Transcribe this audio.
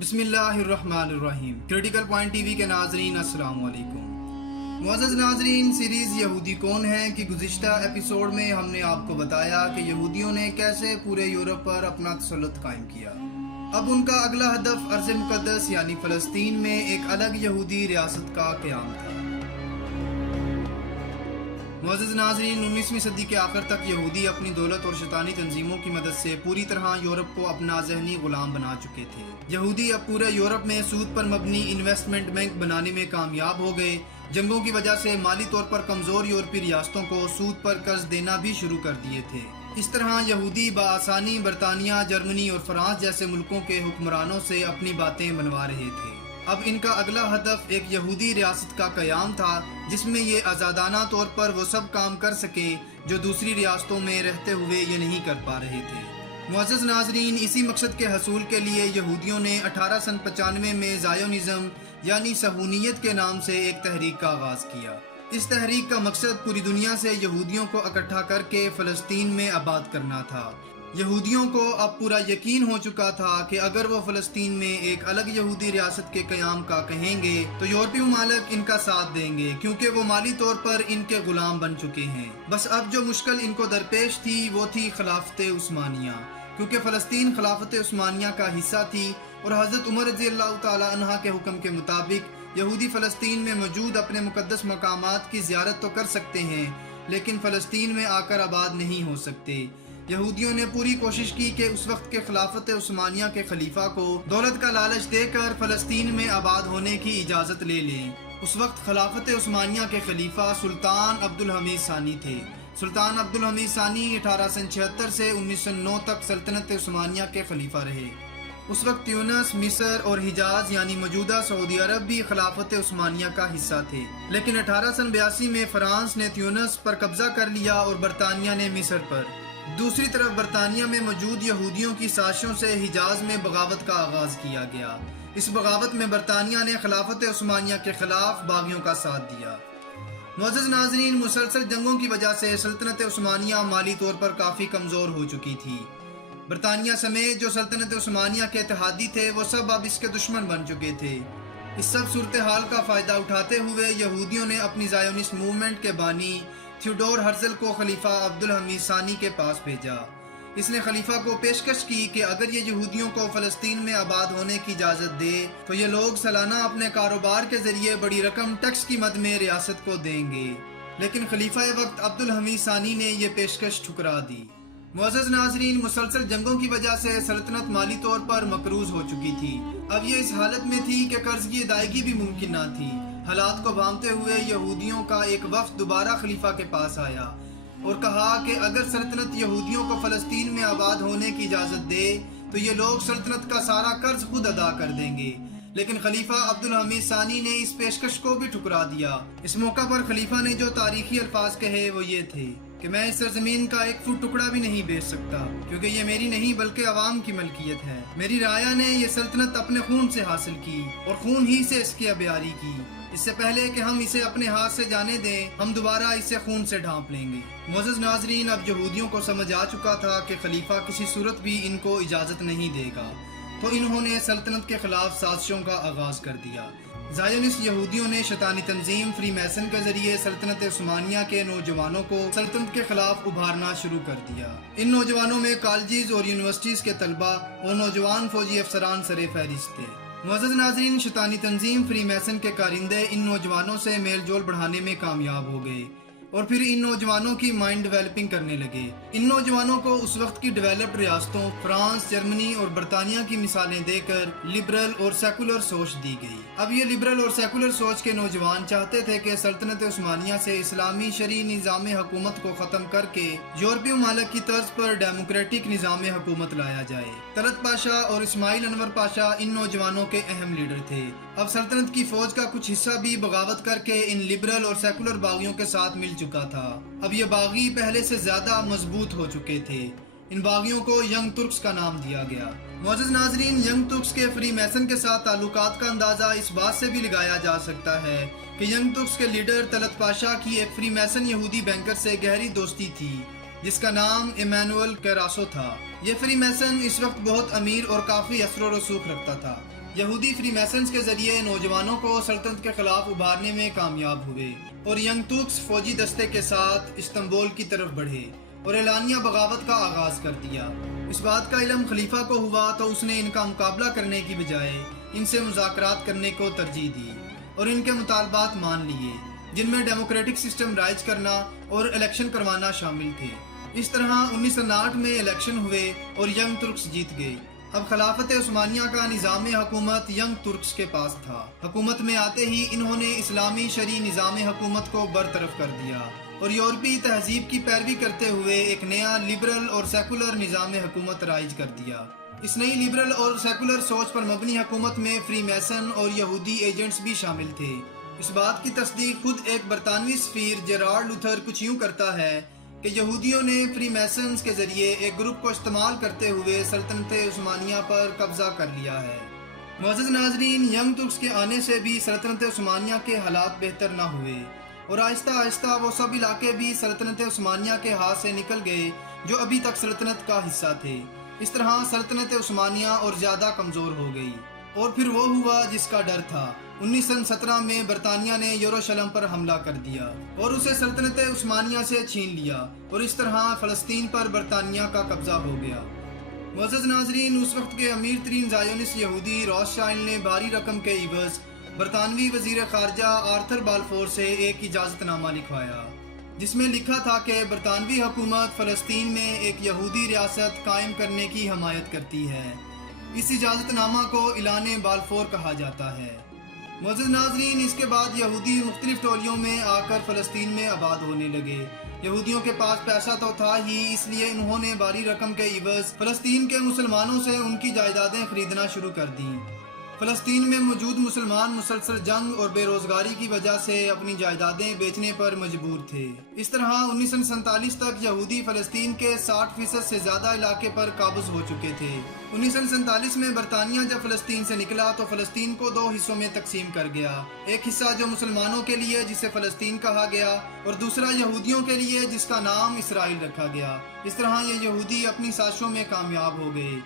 بسم اللہ الرحمن الرحیم۔ کریٹیکل پوائنٹ ٹی وی کے ناظرین السلام علیکم۔ معزز ناظرین، سیریز یہودی کون ہیں کہ گزشتہ ایپیسوڈ میں ہم نے آپ کو بتایا کہ یہودیوں نے کیسے پورے یورپ پر اپنا تسلط قائم کیا۔ اب ان کا اگلا ہدف ارض مقدس یعنی فلسطین میں ایک الگ یہودی ریاست کا قیام تھا۔ معزز ناظرین، 19ویں صدی کے آخر تک یہودی اپنی دولت اور شیطانی تنظیموں کی مدد سے پوری طرح یورپ کو اپنا ذہنی غلام بنا چکے تھے۔ یہودی اب پورے یورپ میں سود پر مبنی انویسٹمنٹ بینک بنانے میں کامیاب ہو گئے۔ جنگوں کی وجہ سے مالی طور پر کمزور یورپی ریاستوں کو سود پر قرض دینا بھی شروع کر دیے تھے۔ اس طرح یہودی بآسانی برطانیہ، جرمنی اور فرانس جیسے ملکوں کے حکمرانوں سے اپنی باتیں منوا رہے تھے۔ اب ان کا اگلا ہدف ایک یہودی ریاست کا قیام تھا جس میں یہ آزادانہ طور پر وہ سب کام کر سکے جو دوسری ریاستوں میں رہتے ہوئے یہ نہیں کر پا رہے تھے۔ معزز ناظرین، اسی مقصد کے حصول کے لیے یہودیوں نے 1895 میں زائونزم یعنی صہیونیت کے نام سے ایک تحریک کا آغاز کیا۔ اس تحریک کا مقصد پوری دنیا سے یہودیوں کو اکٹھا کر کے فلسطین میں آباد کرنا تھا۔ یہودیوں کو اب پورا یقین ہو چکا تھا کہ اگر وہ فلسطین میں ایک الگ یہودی ریاست کے قیام کا کہیں گے تو یورپی ممالک ان کا ساتھ دیں گے، کیونکہ وہ مالی طور پر ان کے غلام بن چکے ہیں۔ بس اب جو مشکل ان کو درپیش تھی وہ تھی خلافت عثمانیہ، کیونکہ فلسطین خلافت عثمانیہ کا حصہ تھی اور حضرت عمر رضی اللہ تعالی عنہ کے حکم کے مطابق یہودی فلسطین میں موجود اپنے مقدس مقامات کی زیارت تو کر سکتے ہیں لیکن فلسطین میں آ کر آباد نہیں ہو سکتے۔ یہودیوں نے پوری کوشش کی کہ اس وقت کے خلافت عثمانیہ کے خلیفہ کو دولت کا لالچ دے کر فلسطین میں آباد ہونے کی اجازت لے لیں۔ اس وقت خلافت عثمانیہ کے خلیفہ سلطان عبدالحمید ثانی تھے۔ سلطان عبدالحمید ثانی 1876 سے 1909 تک سلطنت عثمانیہ کے خلیفہ رہے۔ اس وقت تیونس، مصر اور حجاز یعنی موجودہ سعودی عرب بھی خلافت عثمانیہ کا حصہ تھے، لیکن 1882 میں فرانس نے تیونس پر قبضہ کر لیا اور برطانیہ نے مصر پر۔ دوسری طرف برطانیہ میں موجود یہودیوں کی سازشوں سے حجاز میں بغاوت کا آغاز کیا گیا۔ اس بغاوت میں برطانیہ نے خلافت عثمانیہ کے خلاف باغیوں کا ساتھ دیا۔ معزز ناظرین، مسلسل جنگوں کی وجہ سے سلطنت عثمانیہ مالی طور پر کافی کمزور ہو چکی تھی۔ برطانیہ سمیت جو سلطنت عثمانیہ کے اتحادی تھے وہ سب اب اس کے دشمن بن چکے تھے۔ اس سب صورتحال کا فائدہ اٹھاتے ہوئے یہودیوں نے اپنی زائونسٹ موومنٹ کے بانی تھیوڈور ہرزل کو خلیفہ عبدالحمید ثانی کے پاس بھیجا۔ اس نے خلیفہ کو پیشکش کی کہ اگر یہ یہودیوں کو فلسطین میں آباد ہونے کی اجازت دے تو یہ لوگ سالانہ اپنے کاروبار کے ذریعے بڑی رقم ٹیکس کی مد میں ریاست کو دیں گے، لیکن خلیفہ وقت عبدالحمید ثانی نے یہ پیشکش ٹھکرا دی۔ معزز ناظرین، مسلسل جنگوں کی وجہ سے سلطنت مالی طور پر مقروض ہو چکی تھی۔ اب یہ اس حالت میں تھی کہ قرض کی ادائیگی بھی ممکن نہ تھی۔ حالات کو بھانپتے ہوئے یہودیوں کا ایک وفد دوبارہ خلیفہ کے پاس آیا اور کہا کہ اگر سلطنت یہودیوں کو فلسطین میں آباد ہونے کی اجازت دے تو یہ لوگ سلطنت کا سارا قرض خود ادا کر دیں گے، لیکن خلیفہ عبدالحمید ثانی نے اس پیشکش کو بھی ٹھکرا دیا۔ اس موقع پر خلیفہ نے جو تاریخی الفاظ کہے وہ یہ تھے کہ میں اس سرزمین کا ایک فٹ ٹکڑا بھی نہیں بیچ سکتا، کیونکہ یہ میری نہیں بلکہ عوام کی ملکیت ہے۔ میری رعایا نے یہ سلطنت اپنے خون سے حاصل کی اور خون ہی سے اس کی آبیاری کی۔ اس سے پہلے کہ ہم اسے اپنے ہاتھ سے جانے دیں، ہم دوبارہ اسے خون سے ڈھانپ لیں گے۔ معزز ناظرین، اب یہودیوں کو سمجھ آ چکا تھا کہ خلیفہ کسی صورت بھی ان کو اجازت نہیں دے گا، تو انہوں نے سلطنت کے خلاف سازشوں کا آغاز کر دیا۔ زائونسٹ یہودیوں نے شیطانی تنظیم فری میسن کے ذریعے سلطنت عثمانیہ کے نوجوانوں کو سلطنت کے خلاف ابھارنا شروع کر دیا۔ ان نوجوانوں میں کالجز اور یونیورسٹیز کے طلبہ اور نوجوان فوجی افسران سر فہرست تھے۔ معزز ناظرین، شیطانی تنظیم فری میسن کے کارندے ان نوجوانوں سے میل جول بڑھانے میں کامیاب ہو گئے اور پھر ان نوجوانوں کی مائنڈ ڈیولپنگ کرنے لگے۔ ان نوجوانوں کو اس وقت کی ڈیولپڈ ریاستوں فرانس، جرمنی اور برطانیہ کی مثالیں دے کر لبرل اور سیکولر سوچ دی گئی۔ اب یہ لبرل اور سیکولر سوچ کے نوجوان چاہتے تھے کہ سلطنت عثمانیہ سے اسلامی شرعی نظام حکومت کو ختم کر کے یورپی ممالک کی طرز پر ڈیموکریٹک نظام حکومت لایا جائے۔ طلعت پاشا اور اسماعیل انور پاشا ان نوجوانوں کے اہم لیڈر تھے۔ اب سلطنت کی فوج کا کچھ حصہ بھی بغاوت کر کے ان لبرل اور سیکولر باغیوں کے ساتھ مل چکا تھا۔ اب یہ باغی پہلے سے زیادہ مضبوط ہو چکے تھے۔ ان باغیوں کو ینگ ترکس کا نام دیا گیا۔ معزز ناظرین، ینگ ترکس کے فری میسن کے ساتھ تعلقات کا اندازہ اس بات سے بھی لگایا جا سکتا ہے کہ ینگ ترکس کے لیڈر طلعت پاشا کی ایک فری میسن یہودی بینکر سے گہری دوستی تھی جس کا نام ایمانوئل کیراسو تھا۔ یہ فری میسن اس وقت بہت امیر اور کافی اثر و رسوخ رکھتا تھا۔ یہودی فری میسنز کے ذریعے نوجوانوں کو سلطنت کے خلاف ابھارنے میں کامیاب ہوئے اور ینگ ترکس فوجی دستے کے ساتھ استنبول کی طرف بڑھے اور اعلانیہ بغاوت کا آغاز کر دیا۔ اس بات کا علم خلیفہ کو ہوا تو اس نے ان کا مقابلہ کرنے کی بجائے ان سے مذاکرات کرنے کو ترجیح دی اور ان کے مطالبات مان لیے، جن میں ڈیموکریٹک سسٹم رائج کرنا اور الیکشن کروانا شامل تھے۔ اس طرح 1959 میں الیکشن ہوئے اور ینگ ترکس جیت گئے۔ اب خلافت عثمانیہ کا نظام حکومت ینگ ترکس کے پاس تھا۔ حکومت میں آتے ہی انہوں نے اسلامی شرعی نظام حکومت کو برطرف کر دیا اور یورپی تہذیب کی پیروی کرتے ہوئے ایک نیا لبرل اور سیکولر نظام حکومت رائج کر دیا۔ اس نئی لبرل اور سیکولر سوچ پر مبنی حکومت میں فری میسن اور یہودی ایجنٹس بھی شامل تھے۔ اس بات کی تصدیق خود ایک برطانوی سفیر جیرارڈ لوتھر کچھ یوں کرتا ہے کہ یہودیوں نے فری میسنز کے ذریعے ایک گروپ کو استعمال کرتے ہوئے سلطنت عثمانیہ پر قبضہ کر لیا ہے۔ معزز ناظرین، ینگ ترکس کے آنے سے بھی سلطنت عثمانیہ کے حالات بہتر نہ ہوئے اور آہستہ آہستہ وہ سب علاقے بھی سلطنت عثمانیہ کے ہاتھ سے نکل گئے جو ابھی تک سلطنت کا حصہ تھے۔ اس طرح سلطنت عثمانیہ اور زیادہ کمزور ہو گئی اور پھر وہ ہوا جس کا ڈر تھا۔ 1917 میں برطانیہ نے یروشلم پر حملہ کر دیا اور اسے سلطنت عثمانیہ سے چھین لیا اور اس طرح فلسطین پر برطانیہ کا قبضہ ہو گیا۔ معزز ناظرین، اس وقت کے امیر ترین زائونسٹ یہودی روتشائلڈ نے بھاری رقم کے عوض برطانوی وزیر خارجہ آرتھر بالفور سے ایک اجازت نامہ لکھوایا جس میں لکھا تھا کہ برطانوی حکومت فلسطین میں ایک یہودی ریاست قائم کرنے کی حمایت کرتی ہے۔ اس اجازت نامہ کو اعلان بالفور کہا جاتا ہے۔ معزز ناظرین، اس کے بعد یہودی مختلف ٹولیوں میں آ کر فلسطین میں آباد ہونے لگے۔ یہودیوں کے پاس پیسہ تو تھا ہی، اس لیے انہوں نے بھاری رقم کے عوض فلسطین کے مسلمانوں سے ان کی جائیدادیں خریدنا شروع کر دیں۔ فلسطین میں موجود مسلمان مسلسل جنگ اور بے روزگاری کی وجہ سے اپنی جائیدادیں بیچنے پر مجبور تھے۔ اس طرح 1947 تک یہودی فلسطین کے 60% سے زیادہ علاقے پر قابض ہو چکے تھے۔ 1947 میں برطانیہ جب فلسطین سے نکلا تو فلسطین کو 2 حصوں میں تقسیم کر گیا، ایک حصہ جو مسلمانوں کے لیے جسے فلسطین کہا گیا اور دوسرا یہودیوں کے لیے جس کا نام اسرائیل رکھا گیا۔ اس طرح یہ یہودی اپنی سازشوں میں کامیاب ہو گئے۔